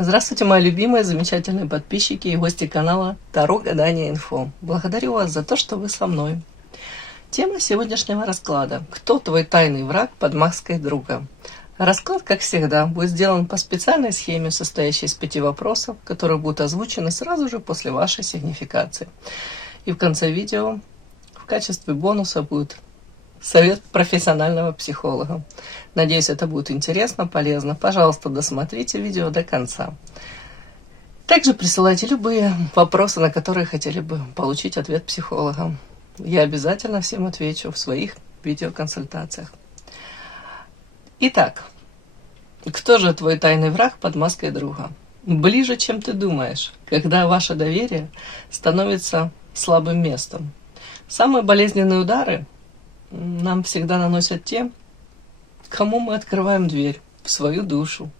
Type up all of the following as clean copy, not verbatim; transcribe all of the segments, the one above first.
Здравствуйте, мои любимые, замечательные подписчики и гости канала Таро Гадание Инфо. Благодарю вас за то, что вы со мной. Тема сегодняшнего расклада: кто твой тайный враг под маской друга? Расклад, как всегда, будет сделан по специальной схеме, состоящей из 5 вопросов, которые будут озвучены сразу же после вашей сигнификации. И в конце видео в качестве бонуса будет совет профессионального психолога. Надеюсь, это будет интересно, полезно. Пожалуйста, досмотрите видео до конца. Также присылайте любые вопросы, на которые хотели бы получить ответ психолога. Я обязательно всем отвечу в своих видеоконсультациях. Итак, кто же твой тайный враг под маской друга? Ближе, чем ты думаешь, когда ваше доверие становится слабым местом. Самые болезненные удары нам всегда наносят те, кому мы открываем дверь в свою душу.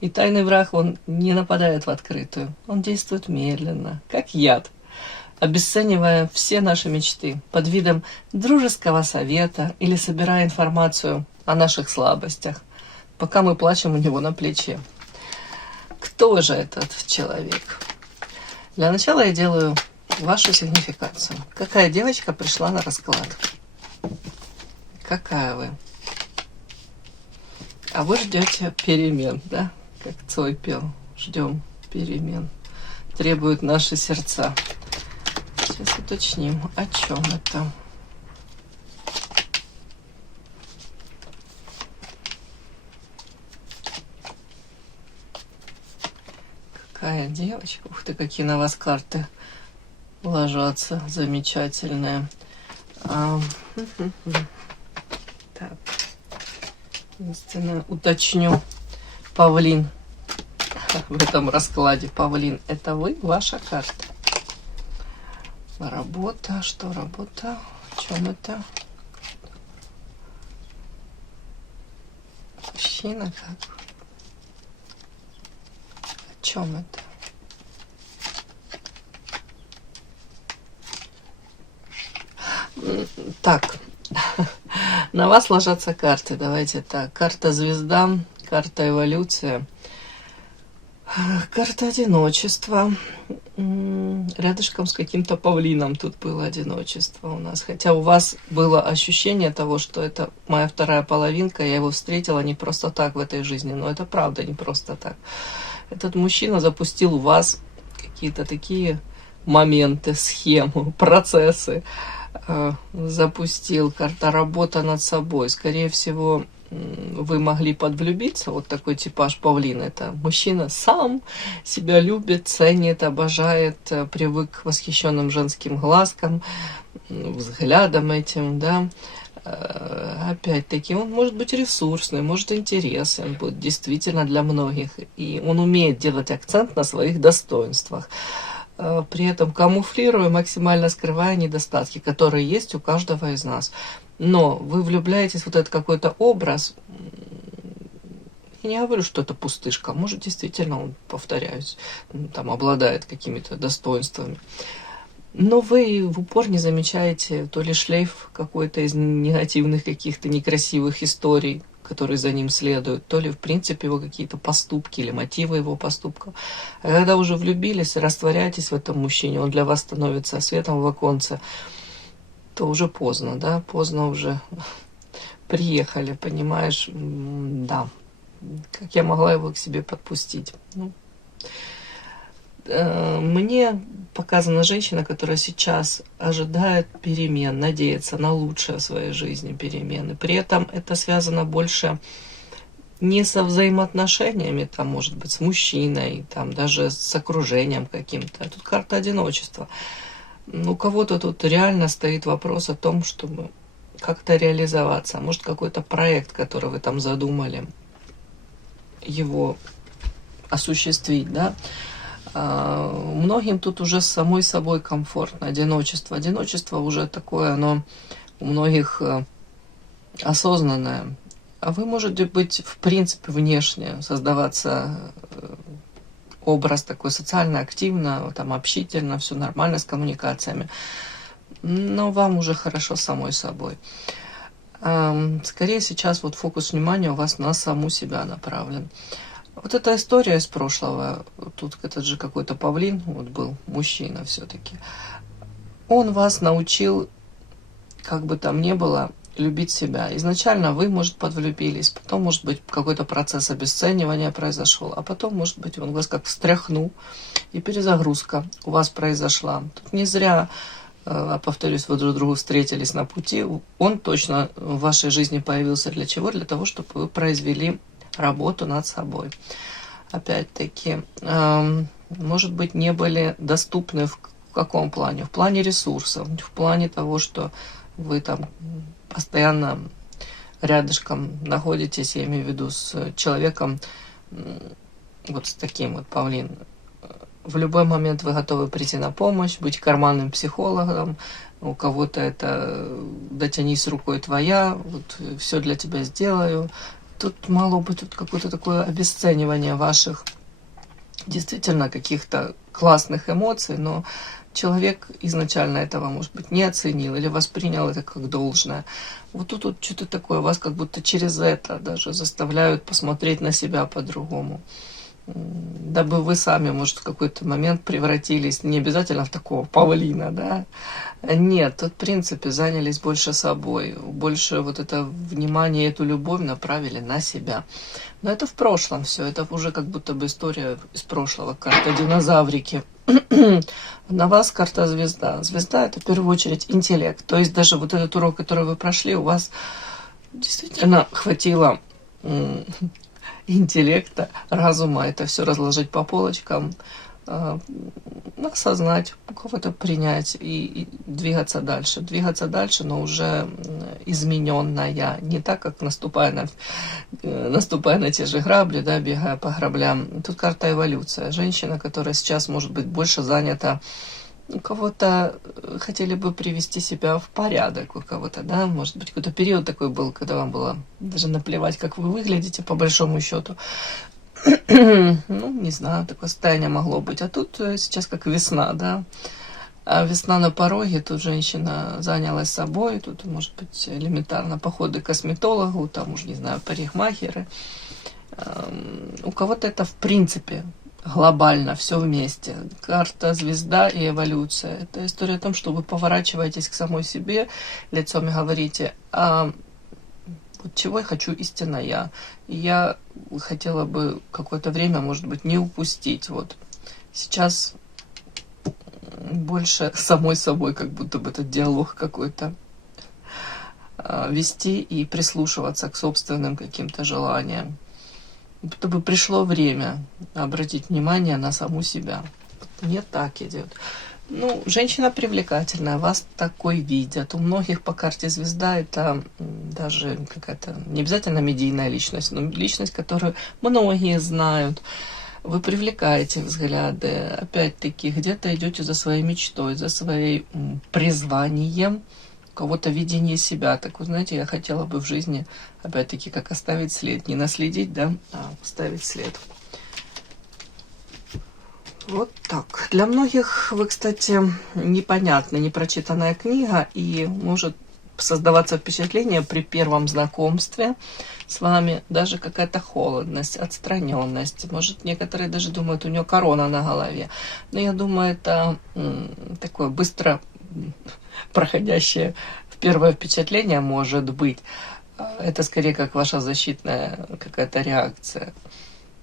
И тайный враг, он не нападает в открытую. Он действует медленно, как яд, обесценивая все наши мечты под видом дружеского совета или собирая информацию о наших слабостях, пока мы плачем у него на плече. Кто же этот человек? Для начала я делаю вашу сигнификацию. Какая девочка пришла на расклад? Какая вы? А вы ждете перемен, да? Как Цой пел. Ждем перемен. Требуют наши сердца. Сейчас уточним, о чем это. Какая девочка. Ух ты, какие на вас карты ложатся. Замечательные. Так, единственное, уточню. Павлин. В этом раскладе павлин. Это вы, ваша карта. Работа. Что работа? В чем это? Мужчина как? О чем это? Так, на вас ложатся карты. Давайте так. Карта звезда, карта эволюция, карта одиночества. Рядышком с каким-то павлином тут было одиночество у нас. Хотя у вас было ощущение того, что это моя вторая половинка, я его встретила не просто так в этой жизни, но это правда не просто так. Этот мужчина запустил у вас какие-то такие моменты, схему, процессы. Запустил. Карта работа над собой. Скорее всего, вы могли подвлюбиться. Вот такой типаж павлина. Это мужчина сам себя любит, ценит, обожает, привык к восхищенным женским глазкам, взглядам этим, да. Опять-таки, он может быть ресурсный, может интересен, будет действительно для многих. И он умеет делать акцент на своих достоинствах, при этом камуфлируя, максимально скрывая недостатки, которые есть у каждого из нас. Но вы влюбляетесь в вот этот какой-то образ. Я не говорю, что это пустышка. Может, действительно, он, повторяюсь, там обладает какими-то достоинствами. Но вы в упор не замечаете то ли шлейф какой-то из негативных каких-то некрасивых историй, которые за ним следуют, то ли, в принципе, его какие-то поступки или мотивы его поступков. А когда уже влюбились и растворяетесь в этом мужчине, он для вас становится светом в оконце, то уже поздно, да, поздно уже приехали, понимаешь, да, как я могла его к себе подпустить. Ну, мне показана женщина, которая сейчас ожидает перемен, надеется на лучшее в своей жизни перемены. При этом это связано больше не со взаимоотношениями, там, может быть, с мужчиной, там, даже с окружением каким-то. А тут карта одиночества. У кого-то тут реально стоит вопрос о том, чтобы как-то реализоваться. Может, какой-то проект, который вы там задумали, его осуществить, да. Многим тут уже с самой собой комфортно. Одиночество уже такое, оно у многих осознанное. А вы можете быть, в принципе, внешне, создаваться образ такой социально активно, там, общительно, все нормально с коммуникациями. Но вам уже хорошо с самой собой. Скорее сейчас вот фокус внимания у вас на саму себя направлен. Вот эта история из прошлого, тут этот же какой-то павлин, вот был мужчина все-таки, он вас научил, как бы там ни было, любить себя. Изначально вы, может, подвлюбились, потом, может быть, какой-то процесс обесценивания произошел, а потом, может быть, он вас как встряхнул, и перезагрузка у вас произошла. Тут не зря, повторюсь, вы друг другу встретились на пути, он точно в вашей жизни появился для чего? Для того, чтобы вы произвели работу над собой. Опять-таки, может быть, не были доступны в каком плане? В плане ресурсов, в плане того, что вы там постоянно рядышком находитесь, я имею в виду, с человеком, вот с таким вот павлин. В любой момент вы готовы прийти на помощь, быть карманным психологом, у кого-то это дотянись рукой твоя, вот все для тебя сделаю. Тут мало быть вот какое-то такое обесценивание ваших действительно каких-то классных эмоций, но человек изначально этого, может быть, не оценил или воспринял это как должное. Вот тут вот что-то такое, вас как будто через это даже заставляют посмотреть на себя по-другому. Дабы вы сами, может, в какой-то момент превратились не обязательно в такого павлина, да? Нет, тут, в принципе, занялись больше собой, больше вот это внимание, эту любовь направили на себя. Но это в прошлом все, это уже как будто бы история из прошлого, карта динозаврики. На вас карта звезда. Звезда — это в первую очередь интеллект. То есть даже вот этот урок, который вы прошли, у вас действительно хватило интеллекта, разума, это все разложить по полочкам, осознать, у кого-то принять и двигаться дальше. Двигаться дальше, но уже измененная. Не так, как наступая на те же грабли, да, бегая по граблям. Тут карта эволюция. Женщина, которая сейчас, может быть, больше занята, у кого-то хотели бы привести себя в порядок, у кого-то, да, может быть, какой-то период такой был, когда вам было даже наплевать, как вы выглядите, по большому счету. Ну, не знаю, такое состояние могло быть. А тут сейчас как весна, да. А весна на пороге, тут женщина занялась собой, тут, может быть, элементарно походы к косметологу, там, уже, не знаю, парикмахеры. У кого-то это, в принципе, глобально, все вместе. Карта, звезда и эволюция. Это история о том, что вы поворачиваетесь к самой себе лицом и говорите: вот чего я хочу истинно я. И я хотела бы какое-то время, может быть, не упустить. Вот сейчас больше самой собой, как будто бы этот диалог какой-то вести и прислушиваться к собственным каким-то желаниям. Будто бы пришло время обратить внимание на саму себя. Мне так идет. Ну, женщина привлекательная, вас такой видят. У многих по карте звезда это даже какая-то не обязательно медийная личность, но личность, которую многие знают. Вы привлекаете взгляды. Опять-таки, где-то идете за своей мечтой, за своим призванием, у кого-то видение себя. Так вы знаете, я хотела бы в жизни, опять-таки, как оставить след. Не наследить, да, а оставить след. Вот так. Для многих вы, кстати, непонятная, непрочитанная книга, и может создаваться впечатление при первом знакомстве с вами даже какая-то холодность, отстраненность. Может, некоторые даже думают, у нее корона на голове. Но я думаю, это такое быстро проходящее первое впечатление может быть. Это скорее как ваша защитная какая-то реакция.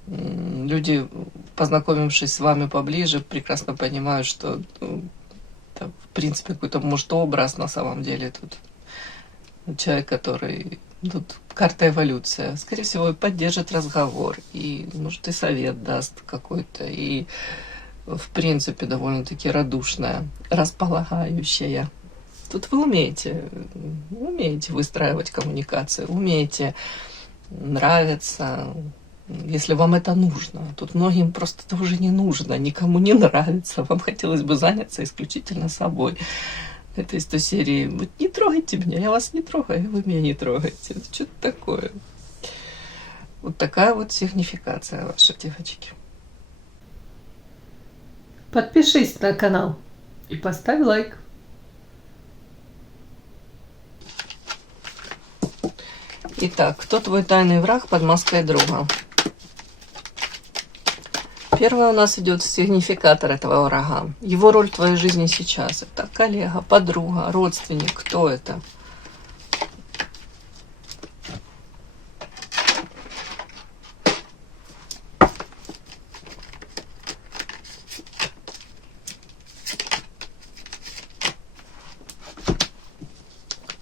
Люди, познакомившись с вами поближе, прекрасно понимают, что это, в принципе, какой-то, может, образ на самом деле тут. Человек, который... Тут карта эволюция. Скорее всего, и поддержит разговор, и, может, и совет даст какой-то, и, в принципе, довольно-таки радушная, располагающая. Тут вы умеете выстраивать коммуникацию, умеете нравиться, если вам это нужно. Тут многим просто это уже не нужно, никому не нравится. Вам хотелось бы заняться исключительно собой. Это из той серии: вот не трогайте меня, я вас не трогаю, вы меня не трогаете. Это что-то такое. Вот такая вот сигнификация ваша, девочки. Подпишись на канал и поставь лайк. Итак, кто твой тайный враг под маской друга? Первое у нас идет сигнификатор этого врага. Его роль в твоей жизни сейчас. Это коллега, подруга, родственник. Кто это?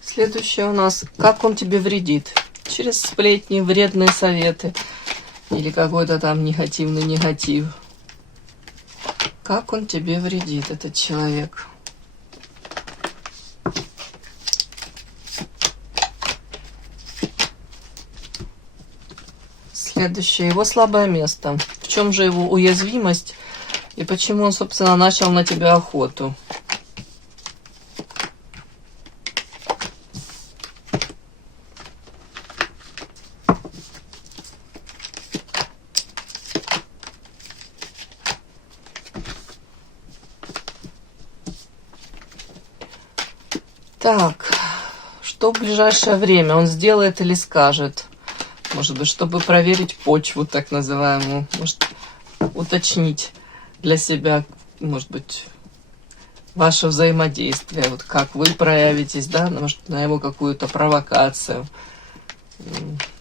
Следующее у нас, как он тебе вредит. Через сплетни, вредные советы или какой-то там негативный негатив. Как он тебе вредит, этот человек? Следующее, его слабое место. В чем же его уязвимость и почему он, собственно, начал на тебя охоту? Так, что в ближайшее время он сделает или скажет? Может быть, чтобы проверить почву, так называемую. Может, уточнить для себя, может быть, ваше взаимодействие. Вот как вы проявитесь, да? Может, на его какую-то провокацию.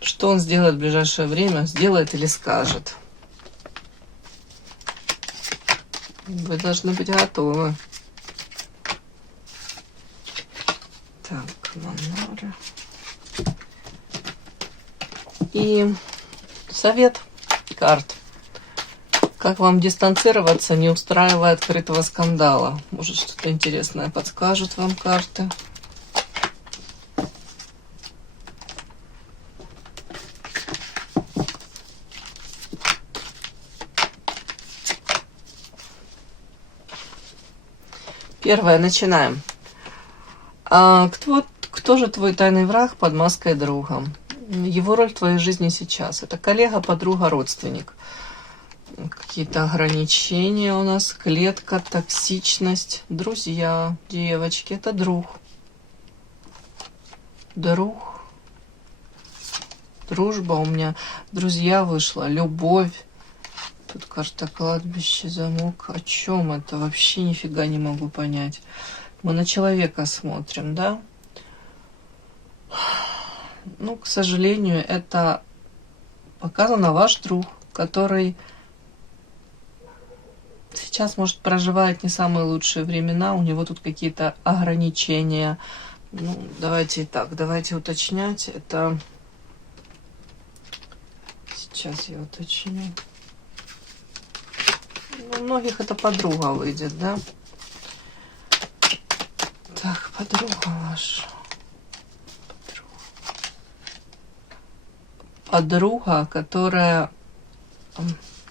Что он сделает в ближайшее время? Сделает или скажет? Вы должны быть готовы. Так, Манора. И совет карт. Как вам дистанцироваться, не устраивая открытого скандала? Может, что-то интересное подскажут вам карты. Первое, начинаем. Кто же твой тайный враг под маской друга? Его роль в твоей жизни сейчас. Это коллега, подруга, родственник. Какие-то ограничения у нас. Клетка, токсичность. Друзья, девочки. Это друг. Друг. Дружба у меня. Друзья вышла. Любовь. Тут карта кладбище, замок. О чем это? Вообще нифига не могу понять. Мы на человека смотрим, да? Ну, к сожалению, это показано ваш друг, который сейчас, может, проживает не самые лучшие времена. У него тут какие-то ограничения. Ну, давайте так, давайте уточнять. Это... Сейчас я уточню. Ну, у многих это подруга выйдет, да? Так, подруга ваша. Подруга, которая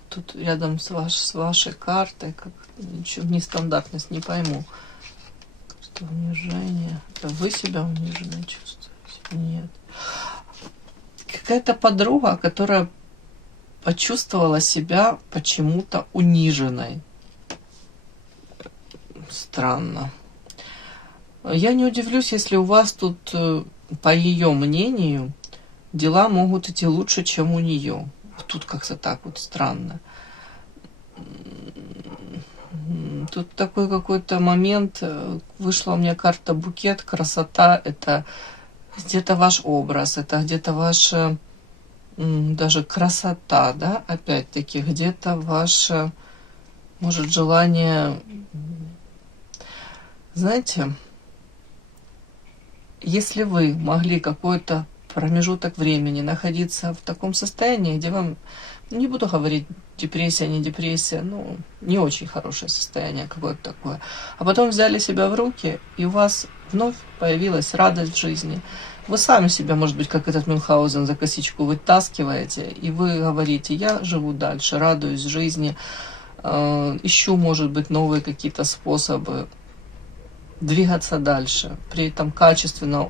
тут рядом с вашей картой, как ничего, нестандартность, не пойму. Что унижение. Это вы себя униженно чувствуете? Нет. Какая-то подруга, которая почувствовала себя почему-то униженной. Странно. Я не удивлюсь, если у вас тут, по ее мнению, дела могут идти лучше, чем у нее. Тут как-то так вот странно. Тут такой какой-то момент. Вышла у меня карта букет, красота. Это где-то ваш образ, это где-то ваша даже красота, да, опять-таки, где-то ваше, может, желание, знаете, если вы могли какой-то промежуток времени находиться в таком состоянии, где вам, не буду говорить депрессия, не депрессия, ну, не очень хорошее состояние какое-то такое, а потом взяли себя в руки, и у вас вновь появилась радость в жизни. Вы сами себя, может быть, как этот Мюнхгаузен, за косичку вытаскиваете, и вы говорите, я живу дальше, радуюсь жизни, ищу, может быть, новые какие-то способы двигаться дальше, при этом качественно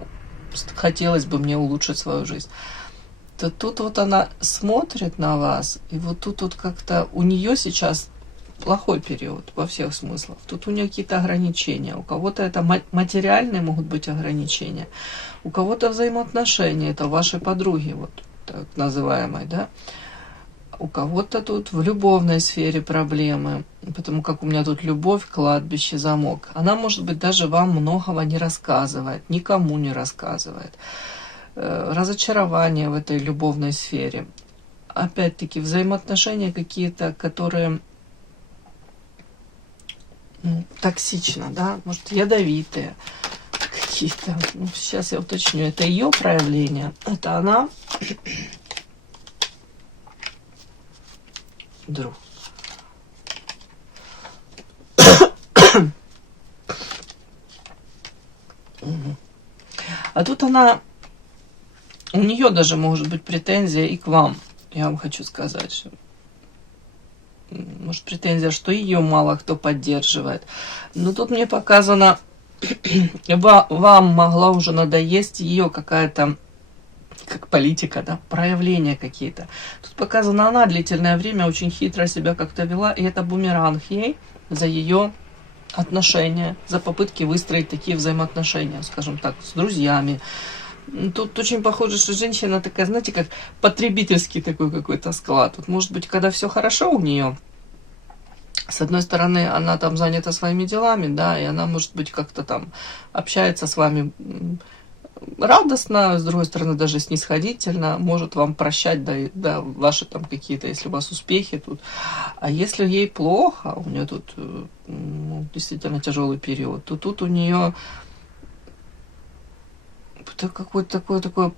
хотелось бы мне улучшить свою жизнь. То тут вот она смотрит на вас, и вот тут вот как-то у нее сейчас плохой период во всех смыслах. Тут у нее какие-то ограничения. У кого-то это материальные могут быть ограничения, у кого-то взаимоотношения, это вашей подруги, вот так называемой, да. у кого-то тут в любовной сфере проблемы, потому как у меня тут любовь, кладбище, замок. Она, может быть, даже вам многого не рассказывает, никому не рассказывает. Разочарование в этой любовной сфере. Опять-таки, взаимоотношения какие-то, которые токсично, да, может, ядовитые какие-то. Ну, сейчас я уточню. Это ее проявление. Это она. Друг. А тут она, у нее даже может быть претензия и к вам. Я вам хочу сказать, что может претензия, что ее мало кто поддерживает. Но тут мне показано, вам могла уже надоесть ее какая-то, как политика, да, проявления какие-то. Тут показано, она длительное время очень хитро себя как-то вела, и это бумеранг ей за ее отношения, за попытки выстроить такие взаимоотношения, скажем так, с друзьями. Тут очень похоже, что женщина такая, знаете, как потребительский такой какой-то склад. Вот, может быть, когда все хорошо у нее, с одной стороны, она там занята своими делами, да, и она, может быть, как-то там общается с вами радостно, с другой стороны, даже снисходительно, может вам прощать, да, ваши там какие-то, если у вас успехи тут. А если ей плохо, у нее тут действительно тяжелый период, то тут у нее какое-то такое,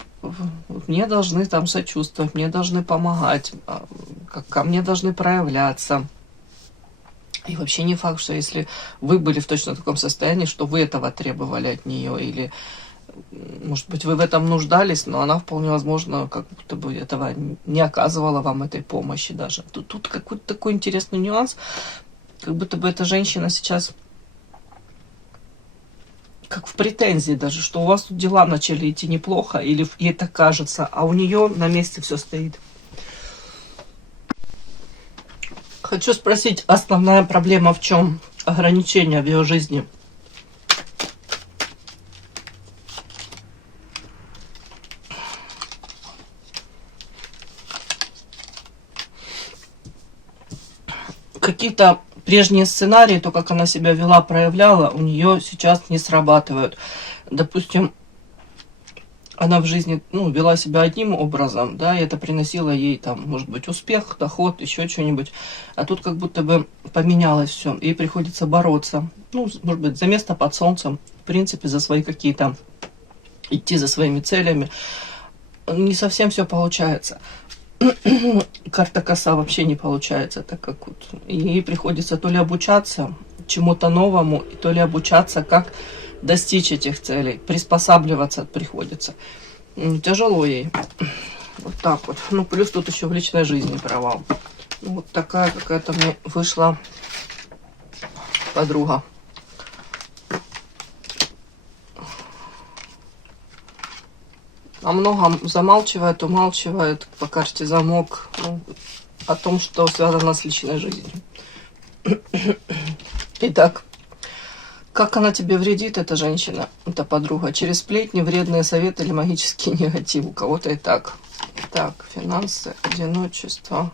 мне должны там сочувствовать, мне должны помогать, ко мне должны проявляться. И вообще не факт, что если вы были в точно таком состоянии, что вы этого требовали от нее, или, может быть, вы в этом нуждались, но она вполне возможно, как будто бы этого не оказывала вам этой помощи даже. Тут какой-то такой интересный нюанс, как будто бы эта женщина сейчас как в претензии даже, что у вас тут дела начали идти неплохо, или ей так кажется, а у нее на месте все стоит. Хочу спросить, основная проблема в чем? Ограничения в ее жизни. Какие-то прежние сценарии, то, как она себя вела, проявляла, у нее сейчас не срабатывают. Допустим, она в жизни, вела себя одним образом, да, и это приносило ей, там, может быть, успех, доход, еще что-нибудь. А тут как будто бы поменялось все. Ей приходится бороться, может быть, за место под солнцем, в принципе, за свои какие-то, идти за своими целями. Не совсем все получается. Карта коса вообще не получается, так как вот ей приходится то ли обучаться чему-то новому, то ли обучаться, как достичь этих целей, приспосабливаться приходится. Тяжело ей. Вот так вот. Плюс тут еще в личной жизни провал. Вот такая какая-то мне вышла подруга. О многом замалчивает, умалчивает по карте замок, о том, что связано с личной жизнью. Итак, как она тебе вредит, эта женщина, эта подруга? Через сплетни, вредные советы или магический негатив? У кого-то и так. Так, финансы, одиночество.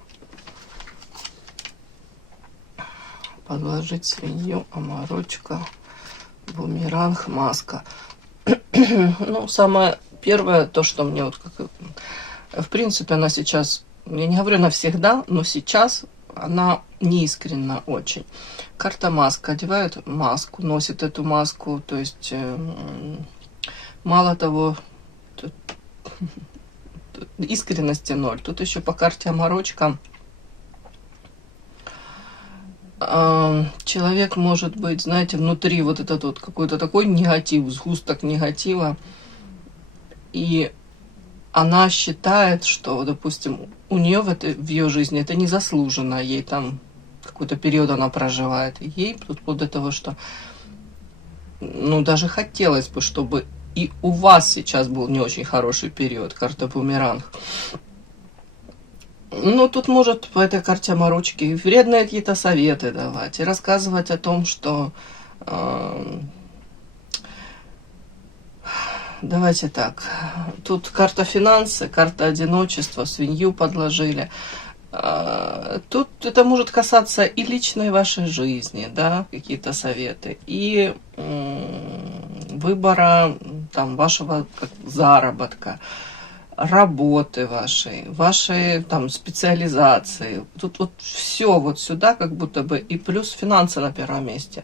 Подложить свинью, оморочка, бумеранг, маска. Самое первое, то, что мне вот как... В принципе, она сейчас, я не говорю навсегда, но сейчас она неискренна очень. Карта маска. Одевает маску, носит эту маску. То есть, мало того, искренности ноль. Тут еще по карте оморочка. Человек может быть, знаете, внутри вот этот вот какой-то такой негатив, сгусток негатива. И она считает, что, допустим, у нее в ее жизни это незаслуженно, ей там какой-то период она проживает. И ей тут вплоть до того, что даже хотелось бы, чтобы и у вас сейчас был не очень хороший период, карта бумеранг. Тут может по этой карте оморочки вредные какие-то советы давать и рассказывать о том, что давайте так, тут карта финансы, карта одиночества, свинью подложили. Тут это может касаться и личной вашей жизни, да, какие-то советы, и выбора там вашего заработка, работы вашей там специализации. Тут вот все вот сюда как будто бы, и плюс финансы на первом месте.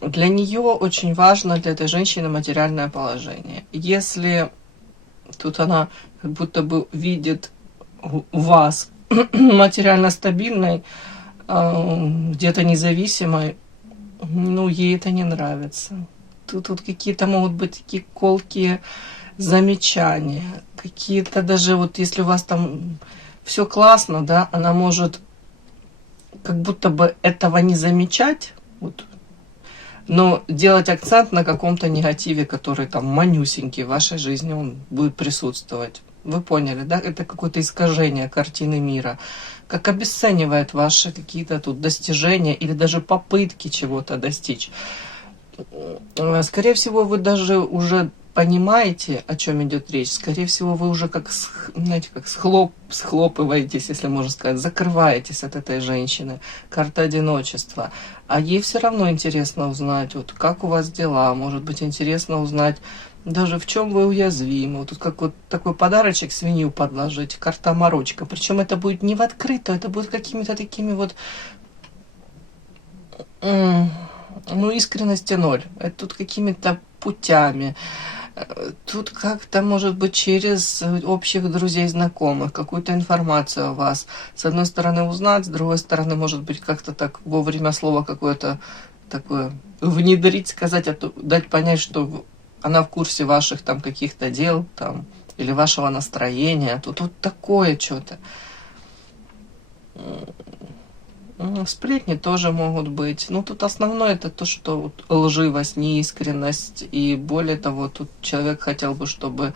Для нее очень важно, для этой женщины, материальное положение. Если тут она как будто бы видит вас материально стабильной, где-то независимой, ну, ей это не нравится. Тут какие-то могут быть такие колкие замечания, какие-то даже вот если у вас там все классно, да, она может как будто бы этого не замечать, вот, но делать акцент на каком-то негативе, который там манюсенький в вашей жизни, он будет присутствовать. Вы поняли, да? Это какое-то искажение картины мира. Как обесценивает ваши какие-то тут достижения или даже попытки чего-то достичь. Скорее всего, вы даже уже понимаете, о чем идет речь. Скорее всего, вы уже как, знаете, как схлопываетесь, если можно сказать, закрываетесь от этой женщины. Карта одиночества. А ей все равно интересно узнать, вот как у вас дела. Может быть, интересно узнать даже в чем вы уязвимы. Вот тут как вот такой подарочек свинью подложить, карта морочка. Причем это будет не в открытую, это будет какими-то такими вот... Ну, искренности ноль. Это тут какими-то путями. Тут как-то, может быть, через общих друзей, знакомых, какую-то информацию о вас. С одной стороны узнать, с другой стороны, может быть, как-то так вовремя слово какое-то такое внедрить, сказать, дать понять, что она в курсе ваших там каких-то дел там, или вашего настроения. Тут вот такое что-то. Сплетни тоже могут быть. Ну, тут основное это то, что вот лживость, неискренность. И более того, тут человек хотел бы, чтобы...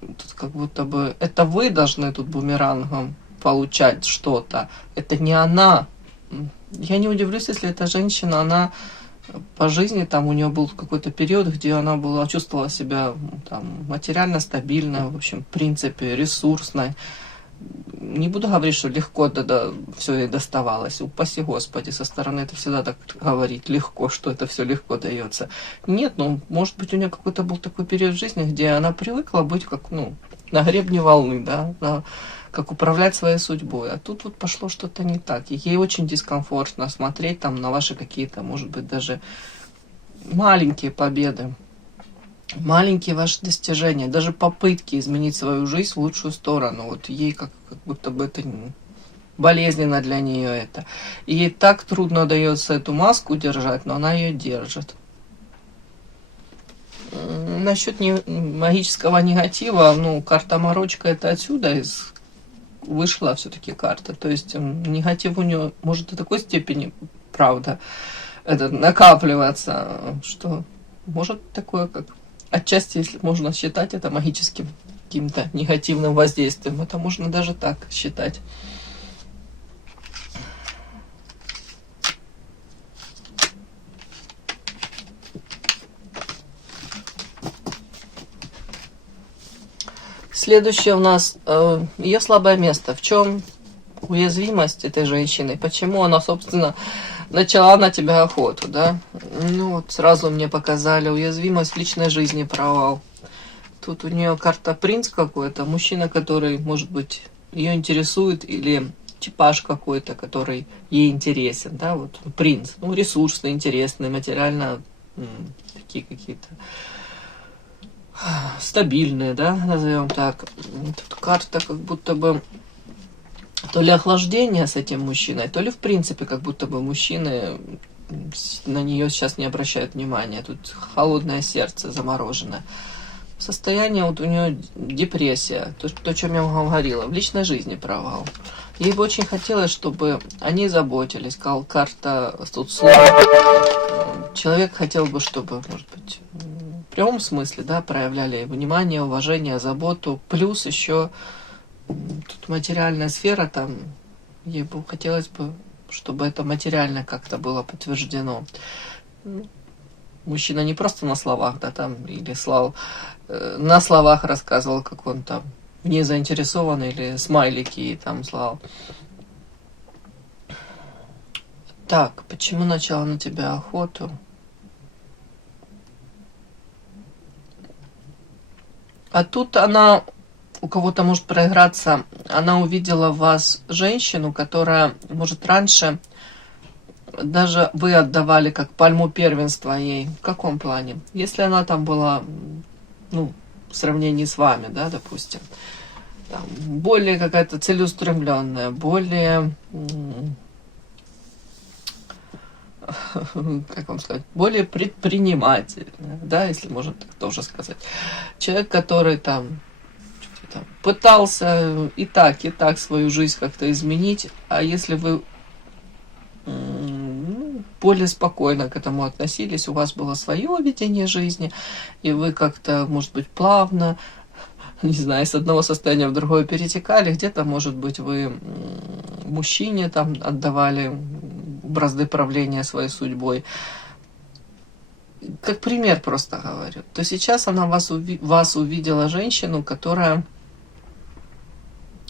Тут как будто бы... Это вы должны тут бумерангом получать что-то. Это не она. Я не удивлюсь, если эта женщина, она по жизни, там у нее был какой-то период, где она была, чувствовала себя там, материально стабильной, в общем, в принципе, ресурсной. Не буду говорить, что легко да, все ей доставалось. Упаси Господи, со стороны это всегда так говорить легко, что это все легко дается. Нет, ну, может быть, у нее какой-то был такой период в жизни, где она привыкла быть как, ну, на гребне волны, да, как управлять своей судьбой. А тут вот пошло что-то не так. И ей очень дискомфортно смотреть там на ваши какие-то, может быть, даже маленькие победы. Маленькие ваши достижения, даже попытки изменить свою жизнь в лучшую сторону. Вот ей как будто бы это болезненно для нее это. И ей так трудно дается эту маску держать, но она ее держит. Насчет магического негатива, ну, карта морочка это отсюда вышла все-таки карта. То есть негатив у нее может до такой степени, правда, накапливаться, что может такое, как отчасти, если можно считать это магическим каким-то негативным воздействием, это можно даже так считать. Следующее у нас ее слабое место. В чем уязвимость этой женщины? Почему она, собственно, начала на тебя охоту, да? Ну вот сразу мне показали уязвимость в личной жизни, провал. Тут у нее карта принц какой-то, мужчина, который, может быть, ее интересует, или типаж какой-то, который ей интересен, да, вот принц, ну, ресурсный, интересный, материально такие какие-то стабильные, да, назовем так. Тут карта как будто бы то ли охлаждение с этим мужчиной, то ли в принципе как будто бы мужчины на нее сейчас не обращают внимания. Тут холодное сердце, замороженное. Состояние, вот у нее депрессия, то, о чем я вам говорила, в личной жизни провал. Ей бы очень хотелось, чтобы они заботились. Карта тут слово. Человек хотел бы, чтобы, может быть, в прямом смысле, да, проявляли внимание, уважение, заботу. Плюс еще тут материальная сфера, там, ей бы хотелось бы, чтобы это материально как-то было подтверждено. Мужчина не просто на словах, да, там, или на словах рассказывал, как он там не заинтересован или смайлики ей там слал. Так, почему начала на тебя охоту? А тут она, у кого-то может проиграться, она увидела в вас женщину, которая, может, раньше даже вы отдавали как пальму первенства ей. В каком плане? Если она там была, ну, в сравнении с вами, да, допустим, там, более какая-то целеустремленная, более, как вам сказать, более предпринимательная, да, если можно так тоже сказать. Человек, который там пытался и так свою жизнь как-то изменить, а если вы более спокойно к этому относились, у вас было свое видение жизни, и вы как-то, может быть, плавно, не знаю, с одного состояния в другое перетекали, где-то, может быть, вы мужчине там отдавали бразды правления своей судьбой. Как пример просто говорю. То сейчас она вас увидела женщину, которая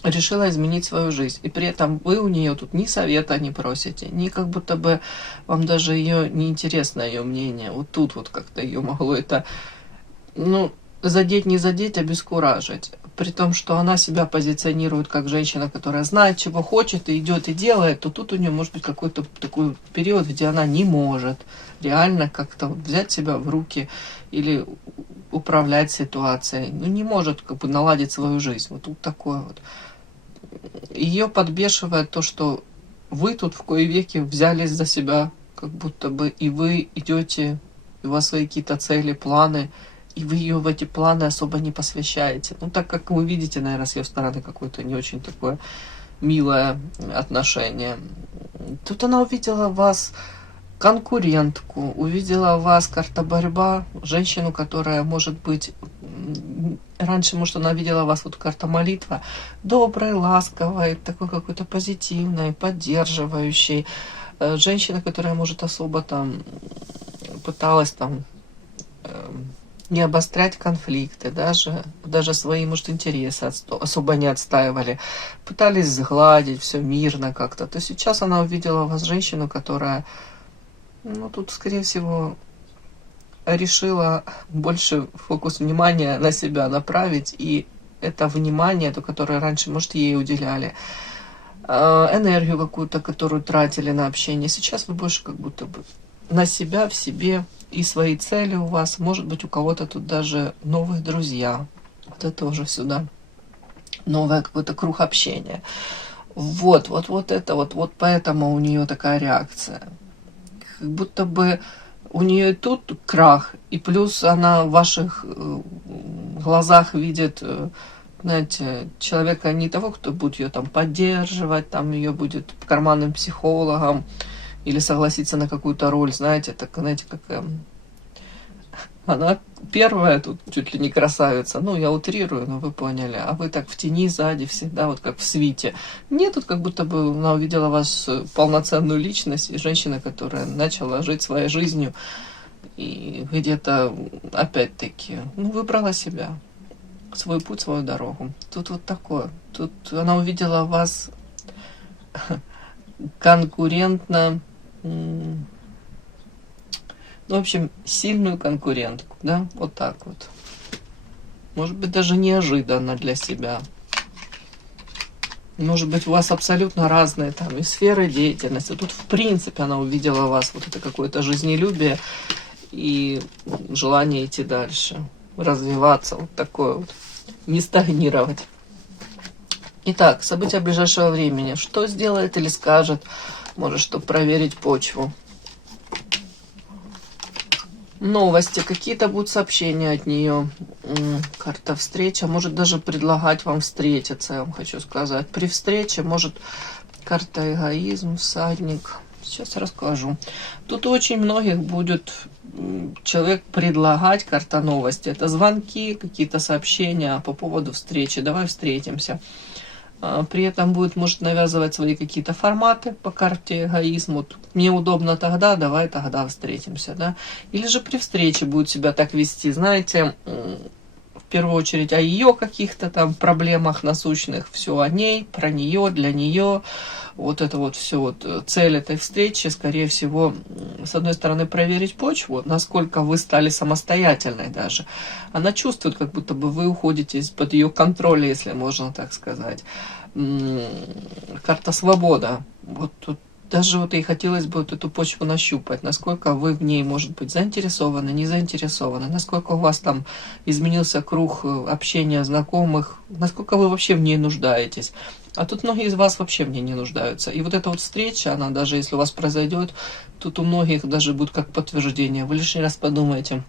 решила изменить свою жизнь. И при этом вы у нее тут ни совета не просите, ни как будто бы вам даже ее не интересно ее мнение. Вот тут вот как-то ее могло это, ну, задеть, не задеть, обескуражить. При том, что она себя позиционирует как женщина, которая знает, чего хочет, и идет и делает, то тут у нее может быть какой-то такой период, где она не может реально как-то взять себя в руки или управлять ситуацией. Ну, не может как бы наладить свою жизнь. Вот тут такое вот. Ее подбешивает то, что вы тут в кои веки взялись за себя, как будто бы, и вы идете, и у вас свои какие-то цели, планы, и вы ее в эти планы особо не посвящаете. Ну, так как вы видите, наверное, с ее стороны какое-то не очень такое милое отношение. Тут она увидела вас конкурентку, увидела в вас карта борьба, женщину, которая, может быть, раньше, может, она видела вас вот карта молитва, доброй, ласковой, такой какой-то позитивной, поддерживающей. Женщина, которая, может, особо там пыталась там не обострять конфликты, даже свои, может, интересы особо не отстаивали, пытались сгладить все мирно как-то. То сейчас она увидела в вас женщину, которая, ну, тут, скорее всего, решила больше фокус внимания на себя направить, и это внимание, то, которое раньше, может, ей уделяли, энергию какую-то, которую тратили на общение, сейчас вы больше как будто бы на себя, в себе, и свои цели у вас, может быть, у кого-то тут даже новые друзья, вот это уже сюда, новый какой-то круг общения. Вот это вот поэтому у нее такая реакция. Как будто бы у нее тут крах, и плюс она в ваших глазах видит, знаете, человека не того, кто будет ее там поддерживать, там ее будет карманным психологом, или согласиться на какую-то роль, знаете, так, знаете, как она первая тут чуть ли не красавица, ну, я утрирую, но вы поняли, а вы так в тени сзади всегда, вот как в свите. Нет, тут как будто бы она увидела вас полноценную личность, и женщина, которая начала жить своей жизнью, и где-то, опять-таки, ну, выбрала себя, свой путь, свою дорогу. Тут вот такое. Тут она увидела вас конкурентно, ну, в общем, сильную конкурентку, да, вот так вот. Может быть, даже неожиданно для себя. Может быть, у вас абсолютно разные там и сферы деятельности. Тут, в принципе, она увидела у вас вот это какое-то жизнелюбие и желание идти дальше, развиваться, вот такое вот, не стагнировать. Итак, события ближайшего времени. Что сделает или скажет, может, чтобы проверить почву? Новости, какие-то будут сообщения от нее. Карта встреча, может даже предлагать вам встретиться, я вам хочу сказать. При встрече, может, карта эгоизм, всадник. Сейчас расскажу. Тут очень многих будет человек предлагать, карта новости. Это звонки, какие-то сообщения по поводу встречи. Давай встретимся. При этом будет, может, навязывать свои какие-то форматы по карте эгоизм. Вот мне удобно тогда, давай тогда встретимся, да. Или же при встрече будет себя так вести, знаете, первую очередь о ее каких-то там проблемах насущных, все о ней, про нее, для нее. Вот это вот все, вот цель этой встречи, скорее всего, с одной стороны, проверить почву, насколько вы стали самостоятельной даже. Она чувствует, как будто бы вы уходите из-под ее контроля, если можно так сказать. Карта свобода. Вот тут даже вот ей хотелось бы вот эту почву нащупать, насколько вы в ней, может быть, заинтересованы, не заинтересованы, насколько у вас там изменился круг общения, знакомых, насколько вы вообще в ней нуждаетесь. А тут многие из вас вообще в ней не нуждаются. И вот эта вот встреча, она даже если у вас произойдет, тут у многих даже будет как подтверждение. Вы лишний раз подумайте.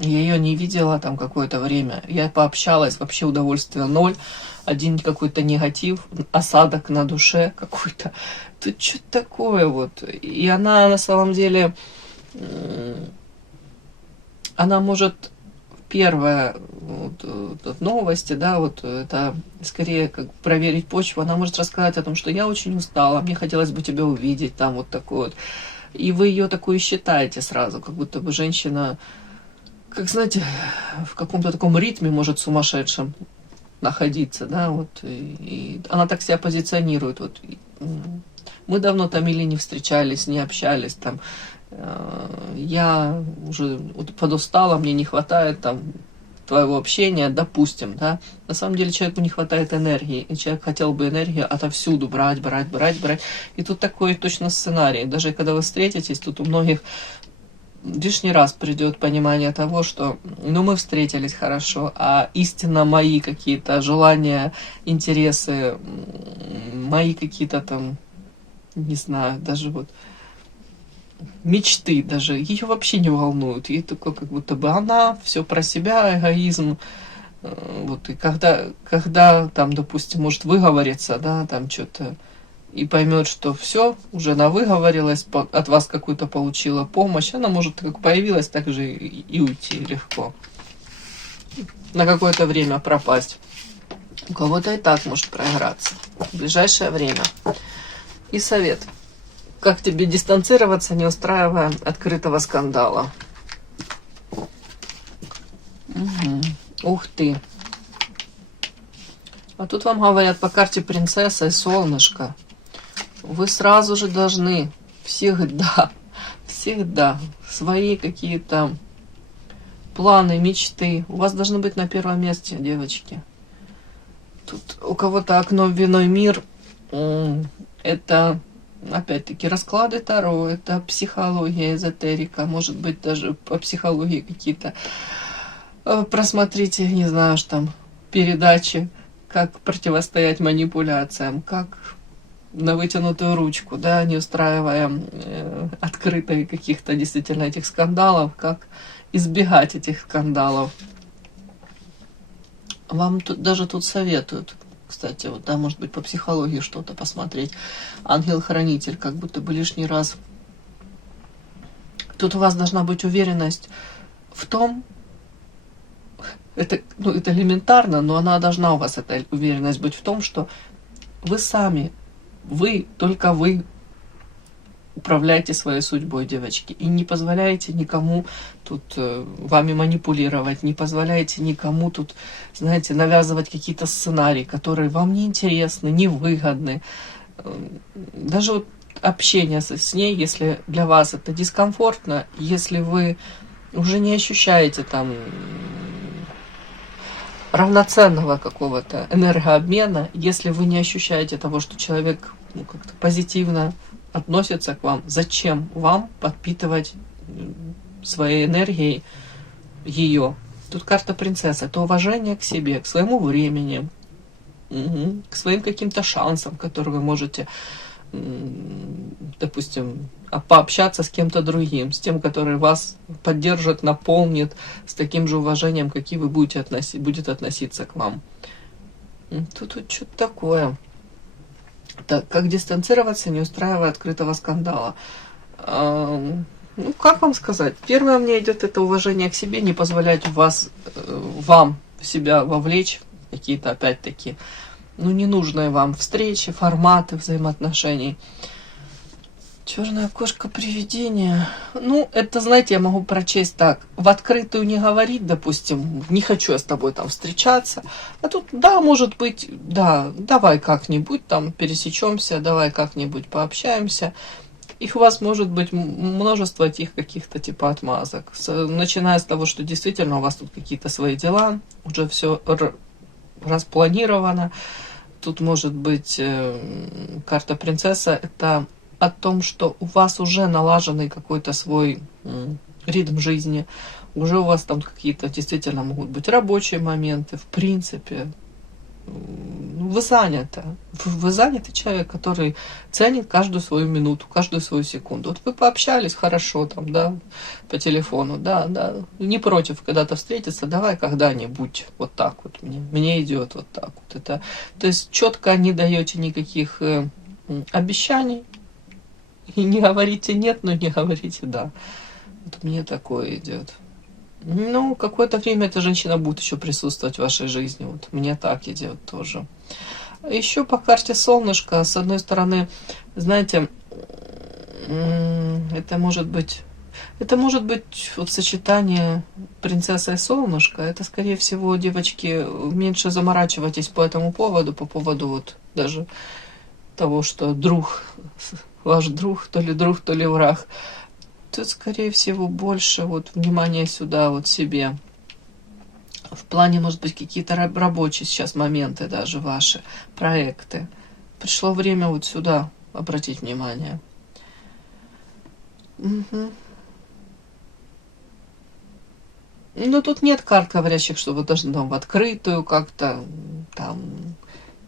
Я ее не видела там какое-то время. Я пообщалась, вообще удовольствия ноль. Один какой-то негатив, осадок на душе какой-то. Тут что-то такое вот. И она на самом деле, она может, первая вот новости, да, вот это скорее как проверить почву. Она может рассказать о том, что я очень устала, мне хотелось бы тебя увидеть, там вот такой вот. И вы ее такую считаете сразу, как будто бы женщина, как знаете, в каком-то таком ритме, может, сумасшедшем находиться, да, вот, и она так себя позиционирует, вот, мы давно там или не встречались, не общались, там, я уже вот подустала, мне не хватает там твоего общения, допустим, да, на самом деле человеку не хватает энергии, и человек хотел бы энергию отовсюду брать, и тут такой точно сценарий, даже когда вы встретитесь, тут у многих лишний раз придет понимание того, что ну мы встретились хорошо, а истинно мои какие-то желания, интересы, мои какие-то там, не знаю, даже вот мечты даже, ее вообще не волнуют. Ей только как будто бы она все про себя, эгоизм. Вот, и когда там, допустим, может выговориться, да, там что-то, и поймет, что все, уже навыговорилась, от вас какую-то получила помощь, она может как появилась, так же и уйти легко. На какое-то время пропасть. У кого-то и так может проиграться в ближайшее время. И совет. Как тебе дистанцироваться, не устраивая открытого скандала? Угу. Ух ты. А тут вам говорят по карте принцесса и солнышко. Вы сразу же должны всегда свои какие-то планы, мечты. У вас должны быть на первом месте, девочки. Тут у кого-то окно в иной мир. Это, опять-таки, расклады Таро, это психология, эзотерика. Может быть, даже по психологии какие-то. Просмотрите, не знаю, что там, передачи, как противостоять манипуляциям, как на вытянутую ручку, да, не устраивая открытых каких-то действительно этих скандалов, как избегать этих скандалов. Вам тут даже тут советуют, кстати, вот, да, может быть, по психологии что-то посмотреть. Ангел-хранитель, как будто бы лишний раз. Тут у вас должна быть уверенность в том, это элементарно, но она должна у вас, эта уверенность быть в том, что вы сами, только вы управляете своей судьбой, девочки. И не позволяете никому тут вами манипулировать, не позволяете никому тут, знаете, навязывать какие-то сценарии, которые вам не интересны, невыгодны. Даже вот общение с ней, если для вас это дискомфортно, если вы уже не ощущаете там равноценного какого-то энергообмена, если вы не ощущаете того, что человек как-то позитивно относится к вам, зачем вам подпитывать своей энергией ее? Тут карта принцессы, это уважение к себе, к своему времени, к своим каким-то шансам, которые вы можете, допустим, пообщаться с кем-то другим, с тем, который вас поддержит, наполнит, с таким же уважением, каким вы будет относиться к вам. Тут что-то такое. Так, как дистанцироваться, не устраивая открытого скандала? Ну, как вам сказать? Первое мне идет это уважение к себе, не позволять вам себя вовлечь в какие-то, опять-таки, ненужные вам встречи, форматы взаимоотношений. Черная кошка привидение. Ну, это, знаете, я могу прочесть так. В открытую не говорить, допустим, не хочу я с тобой там встречаться. А тут, да, может быть, да, давай как-нибудь там пересечемся, давай как-нибудь пообщаемся. Их у вас может быть множество этих каких-то типа отмазок. Начиная с того, что действительно у вас тут какие-то свои дела, уже все распланировано. Тут может быть карта принцесса, это о том, что у вас уже налаженный какой-то свой ритм жизни, уже у вас там какие-то действительно могут быть рабочие моменты, в принципе, вы заняты. Вы занятый человек, который ценит каждую свою минуту, каждую свою секунду. Вот вы пообщались хорошо там, да, по телефону, да, да, не против когда-то встретиться, давай когда-нибудь, вот так вот, мне идет вот так вот. Это, то есть четко не даете никаких обещаний, и не говорите нет, но не говорите да. Вот мне такое идет. Ну, какое-то время эта женщина будет еще присутствовать в вашей жизни. Вот мне так идет тоже. Еще по карте солнышко, с одной стороны, знаете, это может быть вот сочетание принцесса и солнышко. Это, скорее всего, девочки, меньше заморачивайтесь по этому поводу, по поводу вот даже того, что ваш друг, то ли враг. Тут, скорее всего, больше вот внимания сюда, вот себе. В плане, может быть, какие-то рабочие сейчас моменты даже ваши, проекты. Пришло время вот сюда обратить внимание. Угу. Но тут нет карт, говорящих, что вы должны там в открытую как-то там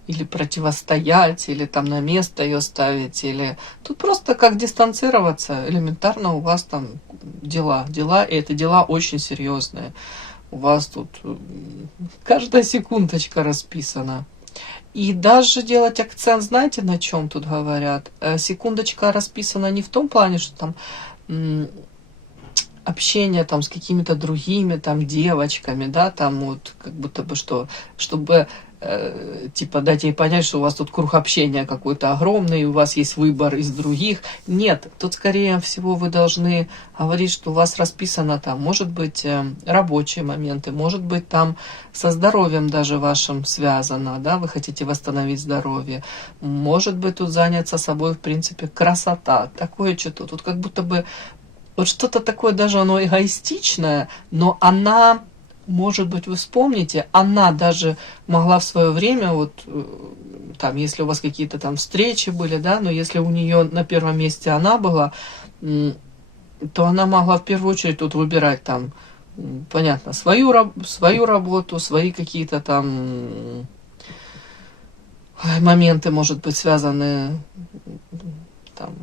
или противостоять, или там на место ее ставить, или... Тут просто как дистанцироваться, элементарно у вас там дела, и это дела очень серьезные. У вас тут каждая секундочка расписана. И даже делать акцент, знаете, на чем тут говорят? Секундочка расписана не в том плане, что там общение там с какими-то другими там девочками, да, там вот как будто бы что, чтобы типа дать ей понять, что у вас тут круг общения какой-то огромный, у вас есть выбор из других. Нет, тут скорее всего вы должны говорить, что у вас расписано там, может быть, рабочие моменты, может быть, там со здоровьем даже вашим связано, да, вы хотите восстановить здоровье, может быть, тут заняться собой, в принципе, красота, такое что-то, тут как будто бы вот что-то такое, даже оно эгоистичное, но она... Может быть, вы вспомните, она даже могла в свое время, вот там, если у вас какие-то там встречи были, да, но если у нее на первом месте она была, то она могла в первую очередь тут выбирать там, понятно, свою работу, свои какие-то там моменты, может быть, связанные там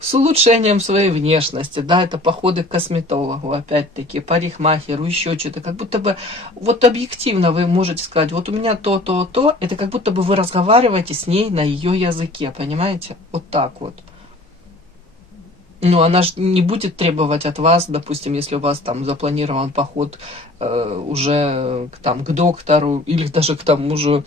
с улучшением своей внешности, да, это походы к косметологу, опять-таки, парикмахеру, еще что-то, как будто бы, вот объективно вы можете сказать, вот у меня то, это как будто бы вы разговариваете с ней на ее языке, понимаете, вот так вот. Ну, она же не будет требовать от вас, допустим, если у вас там запланирован поход уже к доктору или даже к тому же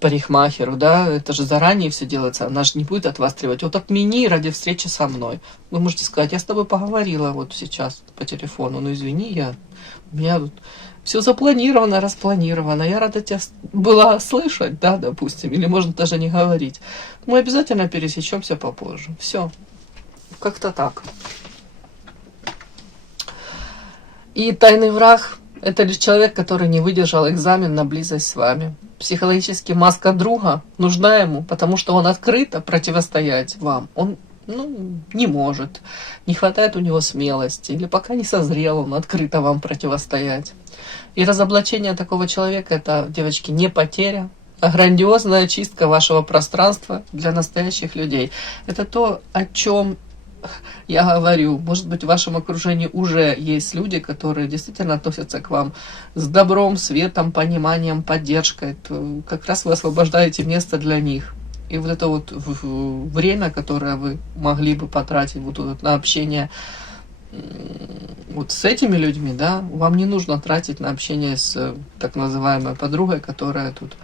парикмахеру, да, это же заранее все делается, она же не будет от вас требовать. Вот отмени ради встречи со мной. Вы можете сказать, я с тобой поговорила вот сейчас по телефону, ну извини, у меня тут все запланировано, распланировано, я рада тебя была слышать, да, допустим, или можно даже не говорить. Мы обязательно пересечемся попозже. Все, как-то так. И тайный враг – это лишь человек, который не выдержал экзамен на близость с вами. Психологически маска друга нужна ему, потому что он открыто противостоять вам. Он не может, не хватает у него смелости, или пока не созрел он открыто вам противостоять. И разоблачение такого человека – это, девочки, не потеря, а грандиозная чистка вашего пространства для настоящих людей. Это то, о чем я говорю, может быть, в вашем окружении уже есть люди, которые действительно относятся к вам с добром, светом, пониманием, поддержкой. То как раз вы освобождаете место для них. И вот это вот время, которое вы могли бы потратить вот на общение вот с этими людьми, да, вам не нужно тратить на общение с так называемой подругой, которая тут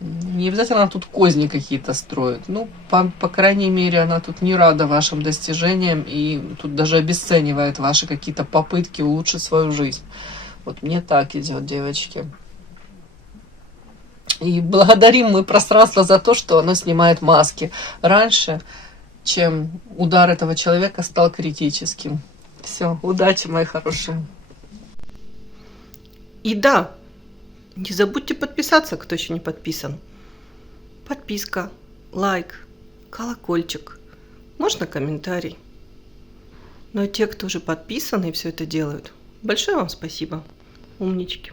Не обязательно она тут козни какие-то строит. Ну, по крайней мере, она тут не рада вашим достижениям и тут даже обесценивает ваши какие-то попытки улучшить свою жизнь. Вот мне так идет, девочки. И благодарим мы пространство за то, что оно снимает маски раньше, чем удар этого человека стал критическим. Все, удачи, мои хорошие. И да, не забудьте подписаться, кто еще не подписан. Подписка, лайк, колокольчик, можно комментарий. Но те, кто уже подписаны и все это делают, большое вам спасибо, умнички.